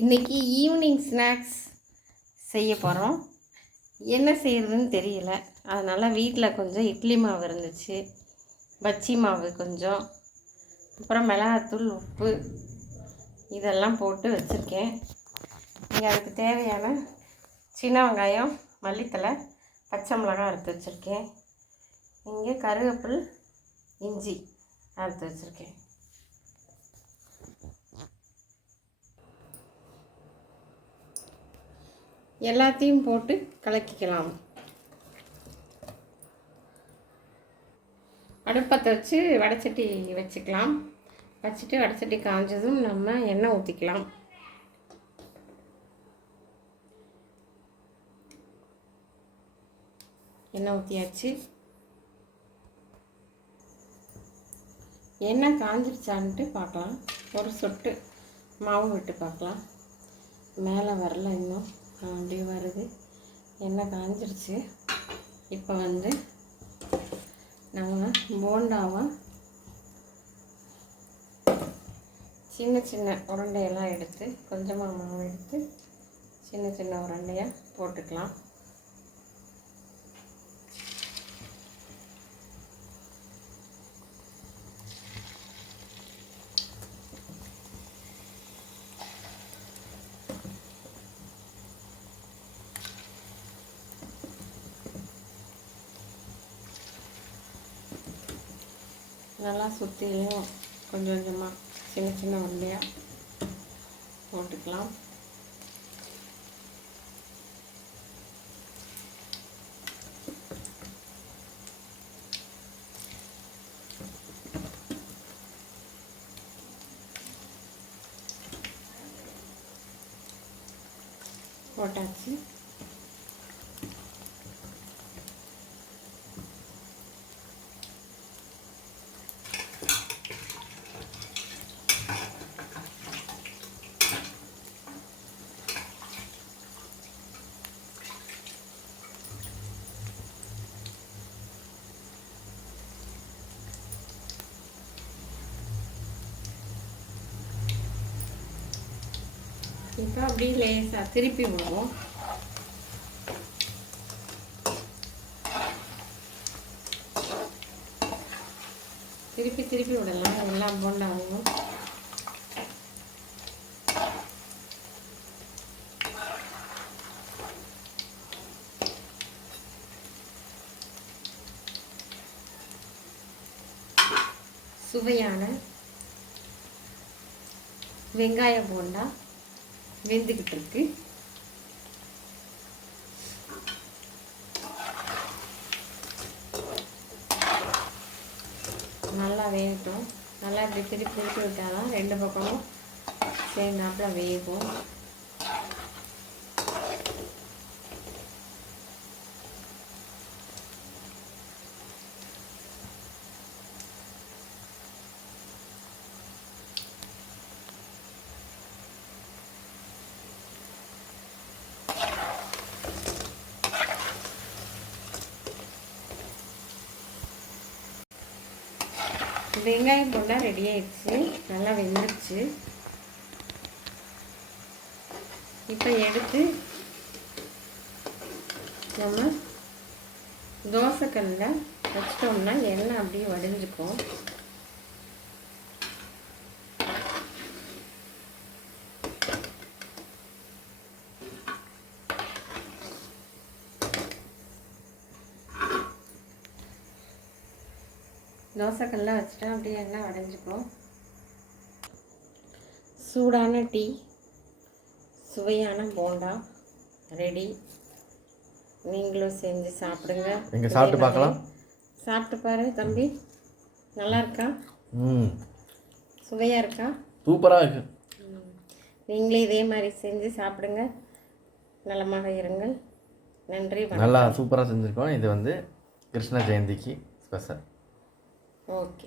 இன்றைக்கி evening snacks செய்ய போகிறோம். என்ன செய்கிறதுன்னு தெரியல. அதனால் வீட்டில் கொஞ்சம் இட்லி மாவு இருந்துச்சு, பச்சி மாவு கொஞ்சம், அப்புறம் மிளகாத்தூள், உப்பு இதெல்லாம் போட்டு வச்சுருக்கேன். இங்கே அதுக்கு தேவையான சின்ன வெங்காயம், மல்லித்தலை, பச்சை மிளகாய் அறுத்து வச்சுருக்கேன். இங்கே கருவேப்பில், இஞ்சி அறுத்து வச்சுருக்கேன். எல்லாத்தையும் போட்டு கலக்கிக்கலாம். அடுப்பத்தை வச்சு வடைச்சட்டி வச்சுக்கலாம். வச்சுட்டு வடைச்சட்டி காஞ்சதும் நம்ம எண்ணெய் ஊற்றிக்கலாம். எண்ணெய் ஊற்றியாச்சு. எண்ணெய் காஞ்சிருச்சான்ட்டு பார்க்கலாம். ஒரு சொட்டு மாவு விட்டு பார்க்கலாம். மேலே வரல, இன்னும் அப்படியே வருது. எண்ணெய் காஞ்சிருச்சு. இப்போ நம்ம போண்டாவை சின்ன சின்ன உருண்டையெல்லாம் எடுத்து, கொஞ்சமாக மாவு எடுத்து சின்ன சின்ன உருண்டையாக போட்டுக்கலாம். நல்லா சுற்றிலையும் கொஞ்சம் கொஞ்சமாக சின்ன சின்ன உருண்டையாக போட்டுக்கலாம். போட்டாச்சு. இப்போ அப்படியே லேசாக திருப்பி விடுவோம். திருப்பி திருப்பி விடலாம். எல்லாம் போண்டாகும். சுவையான வெங்காய போண்டா வெந்துக்கிட்டு இருக்கு. நல்லா வேகட்டும். நல்லா இப்படி திருப்பி திருப்பி விட்டாதான் ரெண்டு பக்கமும் சேர்ந்தாப்புல வேகும். வெங்காயம் போண்டா ரெடி ஆயிடுச்சு. நல்லா வெந்துருச்சு. இப்போ எடுத்து நம்ம தோசைக்கல்லில் வச்சிட்டோம்னா எண்ணெய் அப்படியே வடிஞ்சுக்கும். தோசைக்கல்ல வச்சுட்டா அப்படியே எண்ணெய் வடைஞ்சிக்கும். சூடான டீ, சுவையான போண்டா ரெடி. நீங்களும் செஞ்சு சாப்பிடுங்க. நீங்கள் சாப்பிட்டு பார்க்கலாம். சாப்பிட்டு பாரு தம்பி. நல்லா இருக்கா? சுவையாக இருக்கா? சூப்பராக இருக்கு. நீங்களே இதே மாதிரி செஞ்சு சாப்பிடுங்க. நலமாக இருங்கள். நன்றி. நல்லா சூப்பராக செஞ்சுருக்கோம். இது கிருஷ்ண ஜெயந்திக்கு ஸ்பெஷல். ஓகே.